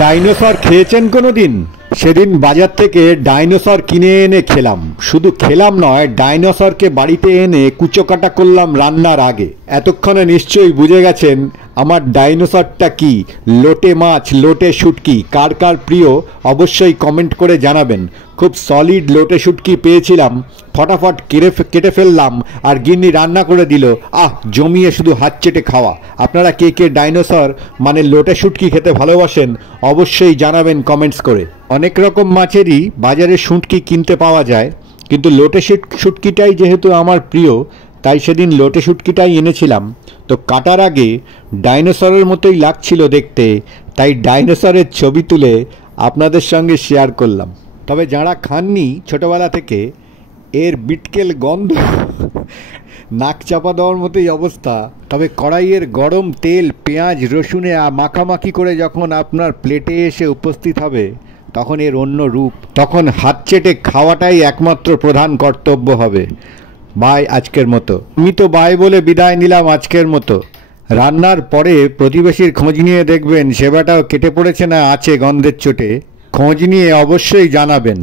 Dinosaur খেয়েছেন কোনো দিন? সেদিন বাজার থেকে ডাইনোসর কিনে এনে খেলাম। শুধু খেলাম নয়, ডাইনোসরকে বাড়িতে এনে কুচোকাটা করলাম রান্নার আগে। এতক্ষণে নিশ্চয়ই বুঝে গেছেন আমার ডাইনোসরটা কি। লোটে মাছ, লোটে শুটকি। কার কার প্রিয় অবশ্যই কমেন্ট করে জানাবেন। খুব সলিড লোটে শুটকি পেয়েছিলাম, ফটাফট কেটে ফেললাম আর গিন্নি রান্না করে দিল। জমিয়ে শুধু হাত চেটে খাওয়া। আপনারা কে কে ডাইনোসর মানে লোটে শুটকি খেতে ভালোবাসেন অবশ্যই জানাবেন কমেন্টস করে। অনেক রকম মাছেরই বাজারে শুটকি কিনতে পাওয়া যায়, কিন্তু লোটে শুটকিটাই যেহেতু আমার প্রিয়, তাই সেদিন লোটে শুটকিটাই এনেছিলাম। তো কাটার আগে ডাইনোসরের মতোই লাগছিল দেখতে, তাই ডাইনোসরের ছবি তুলে আপনাদের সঙ্গে শেয়ার করলাম। তবে যারা খাননি ছোটবেলা থেকে, এর বিটকেল গন্ধ নাক চাপা দেওয়ার মতোই অবস্থা। তবে কড়াইয়ের গরম তেল, পেঁয়াজ, রসুনে মাখামাখি করে যখন আপনার প্লেটে এসে উপস্থিত হবে, তখন এর অন্য রূপ। তখন হাত চেটে খাওয়াটাই একমাত্র প্রধান কর্তব্য হবে। বাই আজকের মতো। আমি তো বাই বলে বিদায় নিলাম আজকের মতো। রান্নার পরে প্রতিবেশীর খোঁজ নিয়ে দেখবেন সেবাটাও কেটে পড়েছে না আছে গন্ধের চোটে। খোঁজ নিয়ে অবশ্যই জানাবেন।